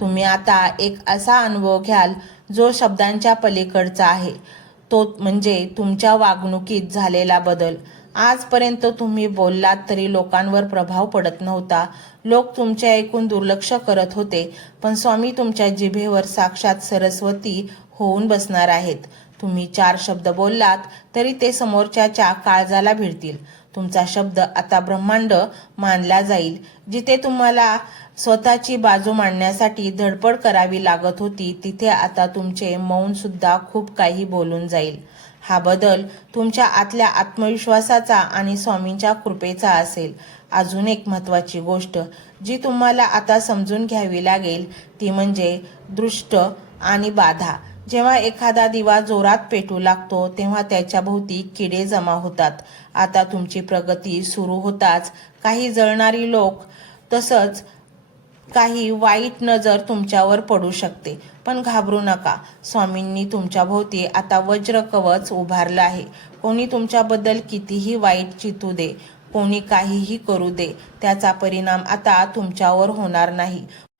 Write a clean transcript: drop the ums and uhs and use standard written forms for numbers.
तुम्ही आता एक असा अनुभव घ्याल जो शब्दांच्या पलीकडचा आहे, तो म्हणजे तुमच्या वागणुकीत झालेला बदल. आजपर्यंत तुम्ही बोललात तरी लोकांवर प्रभाव पडत नव्हता. लोक तुमचे ऐकून दुर्लक्ष करत होते, पण स्वामी तुमच्या जिभेवर साक्षात सरस्वती होऊन बसणार आहेत. तुम्ही 4 शब्द बोललात तरी ते समोरच्याच्या काळजाला भिडतील. तुमचा शब्द आता ब्रह्मांड मानला जाईल. जिथे तुम्हाला स्वतःची बाजू मांडण्यासाठी धडपड करावी लागत होती, तिथे आता तुमचे मौन सुद्धा खूप काही बोलून जाईल. हा बदल तुमच्या आतल्या आत्मविश्वासाचा आणि स्वामींच्या कृपेचा असेल. अजून एक महत्त्वाची गोष्ट जी तुम्हाला आता समजून घ्यावी लागेल ती म्हणजे दृष्ट आणि बाधा. जेव्हा एखादा दिवा जोरात पेटू लागतो तेव्हा त्याच्या भोवती किडे जमा होतात. आता तुमची प्रगती सुरू होताच काही जळणारी लोक तसंच काही वाईट नजर तुमच्यावर पडू शकते, पण घाबरू नका. स्वामींनी तुमच्या भोवती आता वज्र कवच उभारलं आहे. कोणी तुमच्याबद्दल कितीही वाईट चितू दे, कोणी काहीही करू दे, त्याचा परिणाम आता तुमच्यावर होणार नाही.